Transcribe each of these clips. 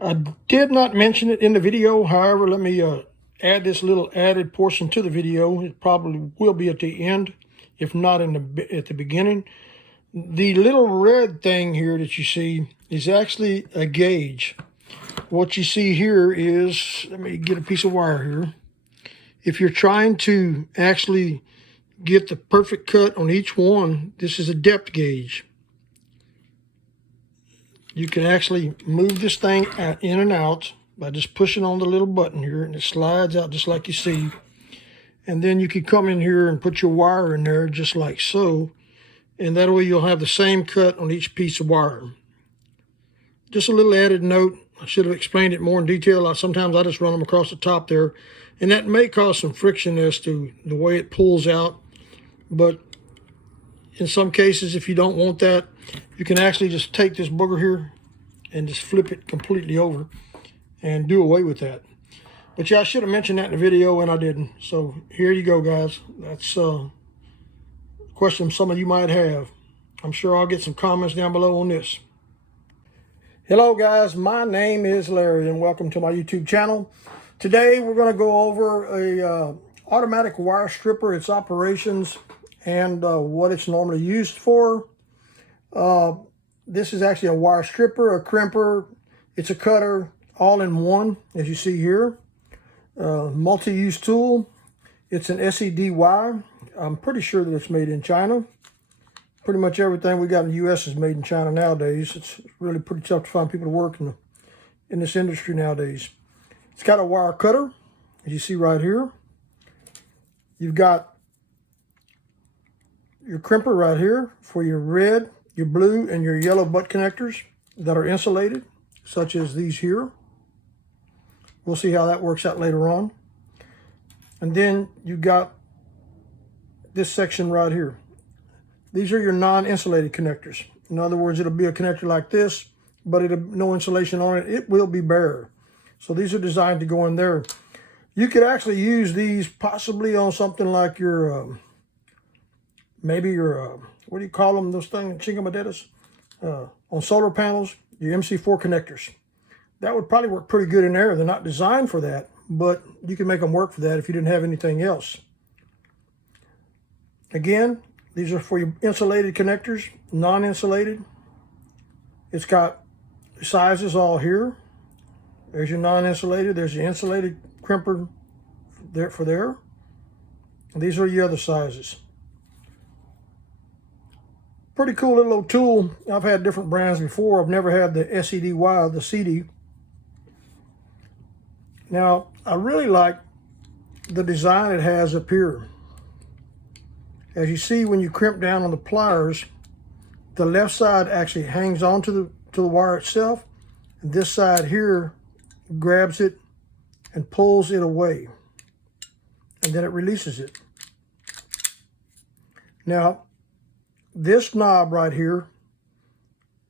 I did not mention it in the video. However, let me add this little added portion to the video. It probably will be at the end, if not at the beginning. The little red thing here that you see is actually a gauge. What you see here is, let me get a piece of wire here. If you're trying to actually get the perfect cut on each one, this is a depth gauge. You can actually move this thing in and out by just pushing on the little button here, and it slides out just like you see. And then you can come in here and put your wire in there just like so, and that way you'll have the same cut on each piece of wire. Just a little added note, I should have explained it more in detail. Sometimes I just run them across the top there, and that may cause some friction as to the way it pulls out. But in some cases, if you don't want that, you can actually just take this booger here and just flip it completely over and do away with that. But yeah, I should have mentioned that in the video, and I didn't. So here you go, guys. That's a question some of you might have. I'm sure I'll get some comments down below on this. Hello, guys. My name is Larry, and welcome to my YouTube channel. Today, we're going to go over a automatic wire stripper, its operations, and what it's normally used for. This is actually a wire stripper, a crimper, it's a cutter, all in one, as you see here. Multi-use tool. It's an SEDY. I'm pretty sure that it's made in China. Pretty much everything we got in the U.S. is made in China nowadays. It's really pretty tough to find people to work in this industry nowadays. It's got a wire cutter, as you see right here. You've got your crimper right here for your red, your blue, and your yellow butt connectors that are insulated, such as these here. We'll see how that works out later on. And then you've got this section right here. These are your non-insulated connectors. In other words, it'll be a connector like this, but it'll no insulation on it. It will be bare. So these are designed to go in there. You could actually use these possibly on something like your maybe your, what do you call them, those things, chingamadetas? On solar panels, your MC4 connectors. That would probably work pretty good in there. They're not designed for that, but you can make them work for that if you didn't have anything else. Again, these are for your insulated connectors, non-insulated. It's got sizes all here. There's your non-insulated, there's your insulated crimper there for there. And these are your other sizes. Pretty cool little tool. I've had different brands before. I've never had the SEDY, the CD. Now, I really like the design it has up here. As you see, when you crimp down on the pliers, the left side actually hangs onto the wire itself, and this side here grabs it and pulls it away, and then it releases it. Now, this knob right here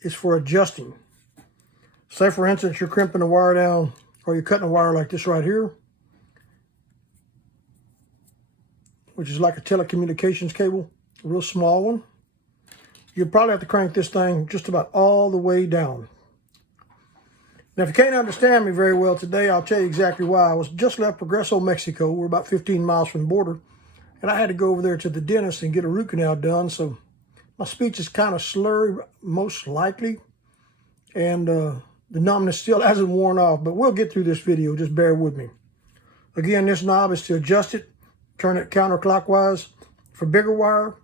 is for adjusting. Say, for instance, you're crimping the wire down, or you're cutting a wire like this right here, which is like a telecommunications cable, a real small one. You'll probably have to crank this thing just about all the way down. Now, if you can't understand me very well today, I'll tell you exactly why. I was just left Progreso, Mexico. We're about 15 miles from the border, and I had to go over there to the dentist and get a root canal done, so my speech is kind of slurry, most likely, and the numbness still hasn't worn off, but we'll get through this video. Just bear with me. Again, this knob is to adjust it. Turn it counterclockwise for bigger wire.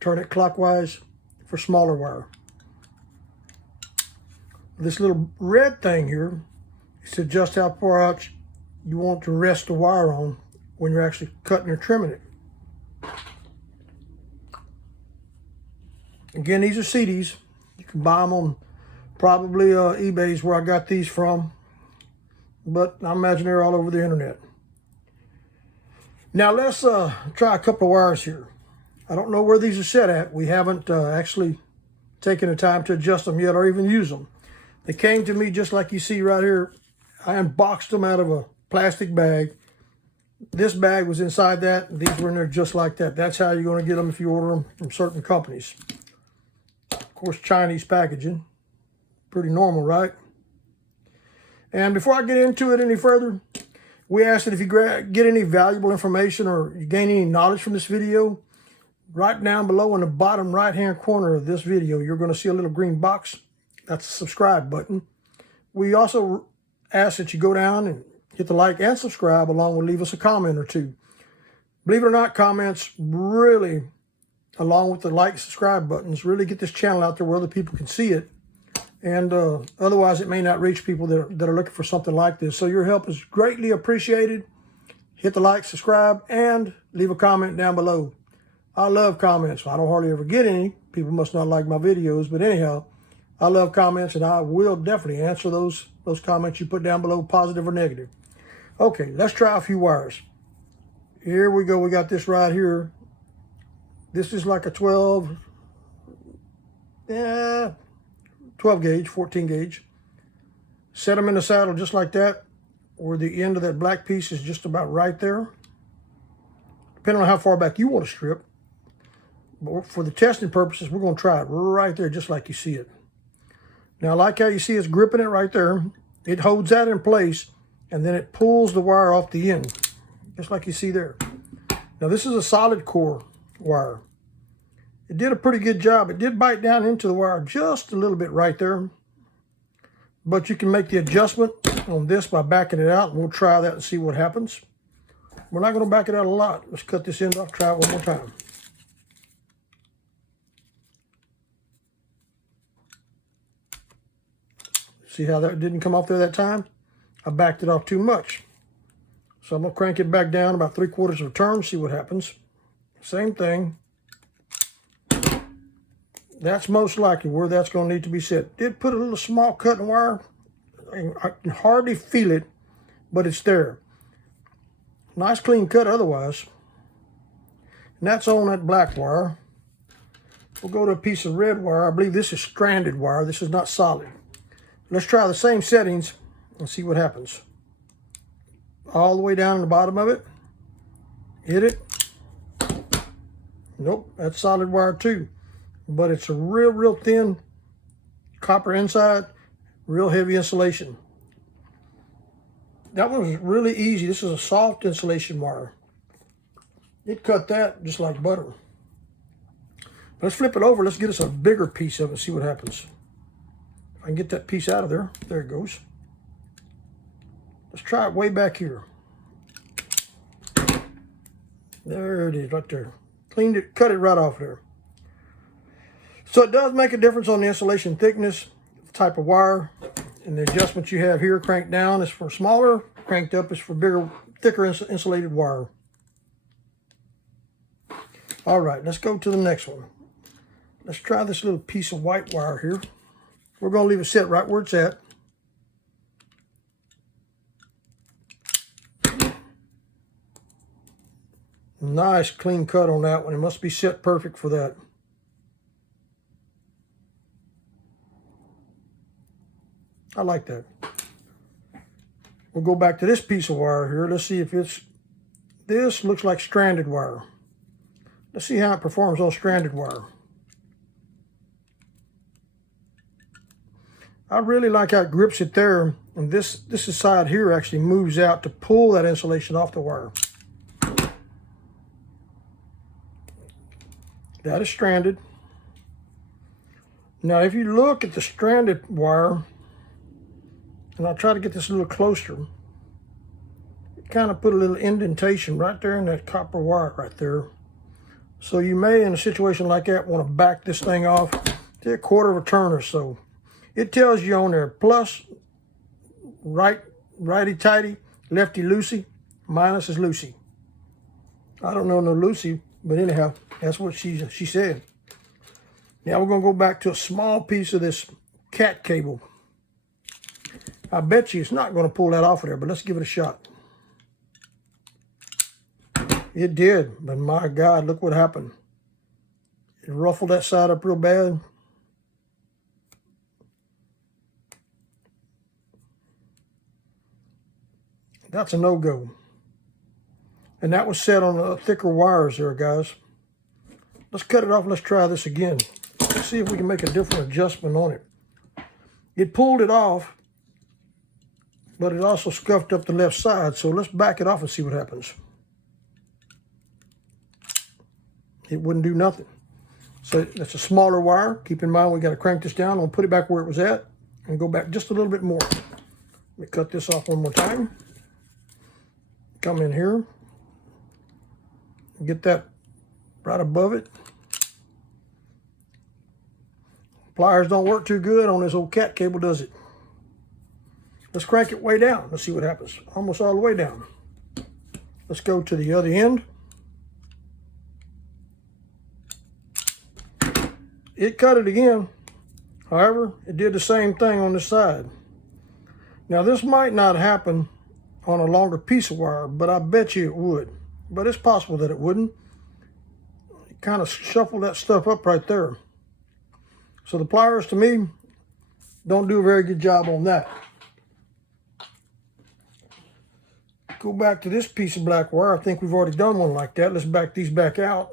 Turn it clockwise for smaller wire. This little red thing here is to adjust how far out you want to rest the wire on when you're actually cutting or trimming it. Again, these are CDs. You can buy them on probably eBay's where I got these from, but I imagine they're all over the internet. Now let's try a couple of wires here. I don't know where these are set at. We haven't actually taken the time to adjust them yet or even use them. They came to me just like you see right here. I unboxed them out of a plastic bag. This bag was inside that, and these were in there just like that. That's how you're going to get them if you order them from certain companies. Of course, Chinese packaging. Pretty normal, right? And before I get into it any further, we ask that if you get any valuable information or you gain any knowledge from this video, right down below in the bottom right-hand corner of this video, you're going to see a little green box. That's the subscribe button. We also ask that you go down and hit the like and subscribe, along with leave us a comment or two. Believe it or not, comments really, along with the like, subscribe buttons, really get this channel out there where other people can see it. And otherwise, it may not reach people that are looking for something like this. So your help is greatly appreciated. Hit the like, subscribe, and leave a comment down below. I love comments. I don't hardly ever get any. People must not like my videos. But anyhow, I love comments, and I will definitely answer those comments you put down below, positive or negative. Okay, let's try a few wires. Here we go. We got this right here. This is like a 12 gauge, 14 gauge. Set them in the saddle just like that, where the end of that black piece is just about right there. Depending on how far back you want to strip. But for the testing purposes, we're going to try it right there, just like you see it. Now, I like how you see it's gripping it right there. It holds that in place, and then it pulls the wire off the end, just like you see there. Now, this is a solid core wire. It did a pretty good job. It did bite down into the wire just a little bit right there. But you can make the adjustment on this by backing it out, and we'll try that and see what happens. We're not going to back it out a lot. Let's cut this end off, try it one more time. See how that didn't come off there that time? I backed it off too much. So I'm going to crank it back down about 3/4 of a turn, see what happens. Same thing. That's most likely where that's going to need to be set. Did put a little small cut in wire. I can hardly feel it, but it's there. Nice clean cut otherwise. And that's on that black wire. We'll go to a piece of red wire. I believe this is stranded wire. This is not solid. Let's try the same settings and see what happens. All the way down in the bottom of it. Hit it. Nope, that's solid wire too. But it's a real thin copper inside, real heavy insulation. That one was really easy. This is a soft insulation wire. It cut that just like butter. Let's flip it over. Let's get us a bigger piece of it, see what happens. If I can get that piece out of there. There it goes. Let's try it way back here. There it is, right there. Cleaned it, cut it right off there. So it does make a difference on the insulation thickness, type of wire, and the adjustment you have here. Cranked down is for smaller, cranked up is for bigger, thicker insulated wire. All right, let's go to the next one. Let's try this little piece of white wire here. We're going to leave it set right where it's at. Nice clean cut on that one. It must be set perfect for that. I like that. We'll go back to this piece of wire here. Let's see if it's, this looks like stranded wire. Let's see how it performs on stranded wire. I really like how it grips it there. And this side here actually moves out to pull that insulation off the wire. That is stranded. Now, if you look at the stranded wire, and I'll try to get this a little closer, it kind of put a little indentation right there in that copper wire right there. So you may, in a situation like that, want to back this thing off to 1/4 of a turn or so. It tells you on there, plus righty-tighty, lefty-loosey, minus is loosey. I don't know no loosey, but anyhow, that's what she said. Now we're going to go back to a small piece of this cat cable. I bet you it's not going to pull that off of there, but let's give it a shot. It did, but my God, look what happened. It ruffled that side up real bad. That's a no-go. And that was set on thicker wires there, guys. Let's cut it off and let's try this again. Let's see if we can make a different adjustment on it. It pulled it off, but it also scuffed up the left side. So let's back it off and see what happens. It wouldn't do nothing. So that's a smaller wire. Keep in mind we got to crank this down. I'll put it back where it was at and go back just a little bit more. Let me cut this off one more time. Come in here. Get that right above it. Pliers don't work too good on this old cat cable, does it? Let's crank it way down. Let's see what happens. Almost all the way down. Let's go to the other end. It cut it again. However, it did the same thing on this side. Now this might not happen on a longer piece of wire, but I bet you it would. But it's possible that it wouldn't. It kind of shuffled that stuff up right there. So the pliers, to me, don't do a very good job on that. Go back to this piece of black wire. I think we've already done one like that. Let's back these back out.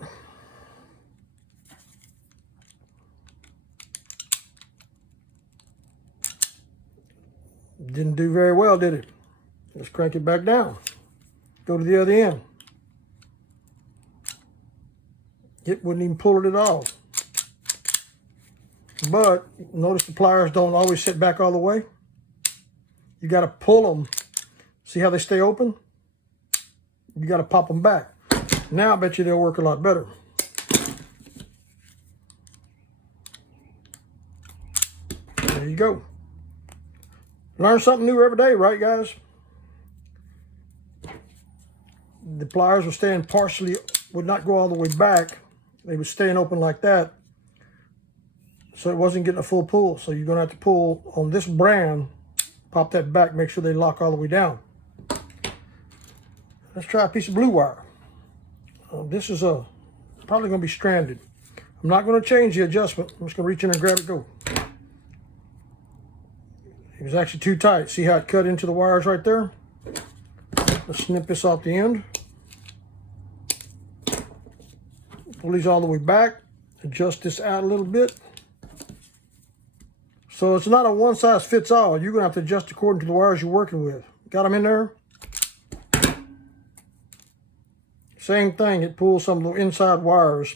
Didn't do very well, did it? Let's crank it back down. Go to the other end. It wouldn't even pull it at all. But notice the pliers don't always sit back all the way. You got to pull them. See how they stay open? You got to pop them back. Now I bet you they'll work a lot better. There you go. Learn something new every day, right, guys? The pliers were staying partially, would not go all the way back. They were staying open like that. So it wasn't getting a full pull. So you're going to have to pull on this brand, pop that back, make sure they lock all the way down. Let's try a piece of blue wire. This is probably going to be stranded. I'm not going to change the adjustment. I'm just going to reach in and grab it, go. It was actually too tight. See how it cut into the wires right there? Let's snip this off the end. Pull these all the way back. Adjust this out a little bit. So it's not a one size fits all. You're going to have to adjust according to the wires you're working with. Got them in there? Same thing. It pulls some of the inside wires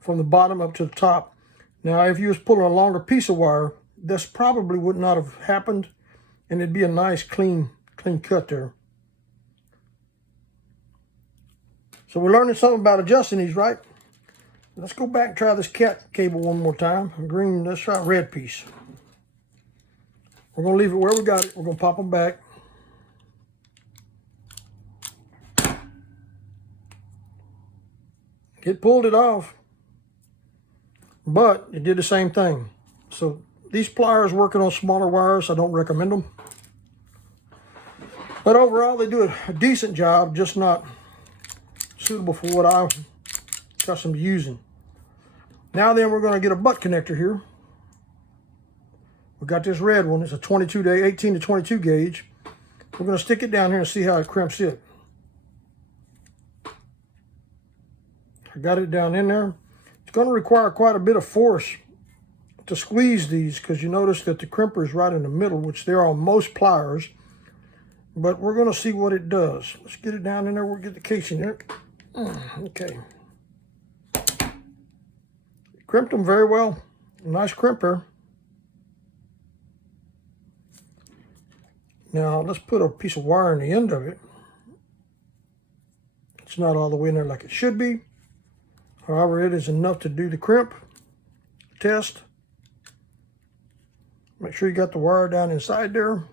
from the bottom up to the top. Now, if you was pulling a longer piece of wire, this probably would not have happened, and it'd be a nice clean cut there. So we're learning something about adjusting these, right? Let's go back and try this cat cable one more time. Green, let's try a red piece. We're going to leave it where we got it. We're going to pop them back. It pulled it off, but it did the same thing. So these pliers working on smaller wires, I don't recommend them. But overall, they do a decent job, just not suitable for what I'm accustomed to using. Now then, we're going to get a butt connector here. We got this red one. It's a 18 to 22 gauge. We're going to stick it down here and see how it crimps it. I got it down in there. It's going to require quite a bit of force to squeeze these, because you notice that the crimper is right in the middle, which they're on most pliers. But we're going to see what it does. Let's get it down in there. We'll get the casing there. Okay. Crimped them very well. Nice crimper. Now let's put a piece of wire in the end of it. It's not all the way in there like it should be. However, it is enough to do the crimp test. Make sure you got the wire down inside there.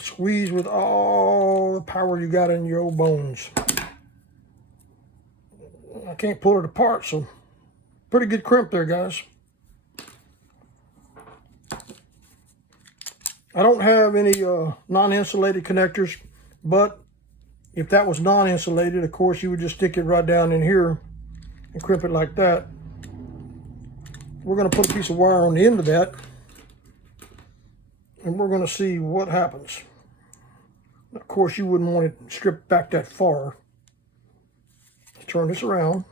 Squeeze with all the power you got in your old bones. I can't pull it apart, so pretty good crimp there, guys. I don't have any non-insulated connectors, but if that was non-insulated, of course, you would just stick it right down in here and crimp it like that. We're going to put a piece of wire on the end of that, and we're going to see what happens. Of course, you wouldn't want it stripped back that far. Let's turn this around.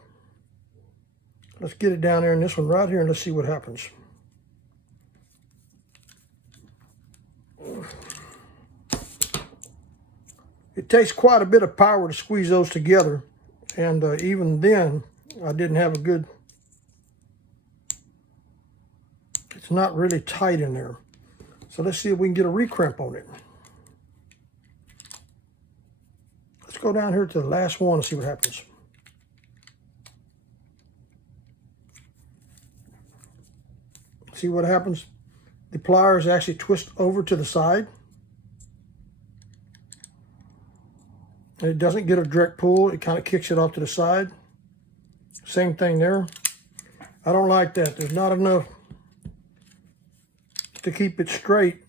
Let's get it down there in this one right here, and let's see what happens. It takes quite a bit of power to squeeze those together. And even then, I didn't have a good... It's not really tight in there. So let's see if we can get a recrimp on it. Let's go down here to the last one and see what happens. See what happens? The pliers actually twist over to the side. And it doesn't get a direct pull. It kind of kicks it off to the side. Same thing there. I don't like that. There's not enough to keep it straight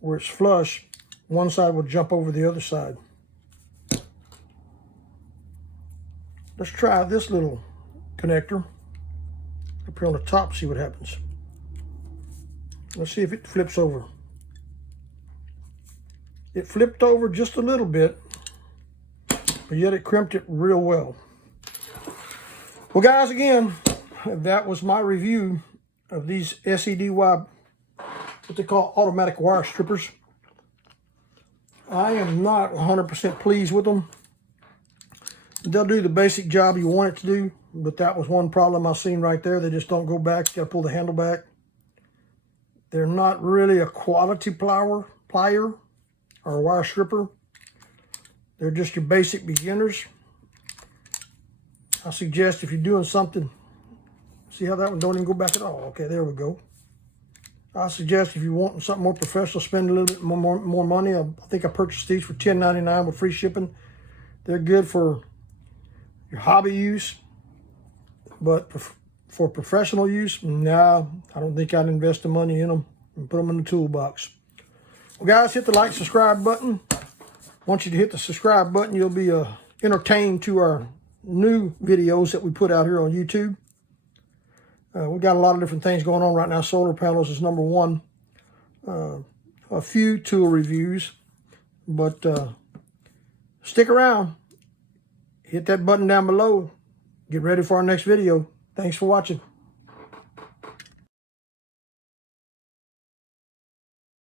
where it's flush. One side will jump over the other side. Let's try this little connector up here on the top, see what happens. Let's see if it flips over. It flipped over just a little bit, but yet it crimped it real well. Well, guys, again, that was my review of these SEDY, what they call automatic wire strippers. I am not 100% pleased with them. They'll do the basic job you want it to do, but that was one problem I've seen right there. They just don't go back. You got to pull the handle back. They're not really a quality plier or a wire stripper. They're just your basic beginners. I suggest if you're doing something, see how that one don't even go back at all. Okay, there we go. I suggest if you want something more professional, spend a little bit more money. I think I purchased these for $10.99 with free shipping. They're good for your hobby use, but for professional use, nah, I don't think I'd invest the money in them and put them in the toolbox. Well, guys, hit the like, subscribe button. Once you hit the subscribe button, you'll be entertained to our new videos that we put out here on YouTube. We got a lot of different things going on right now. Solar panels is number one. A few tool reviews, but stick around. Hit that button down below. Get ready for our next video. Thanks for watching.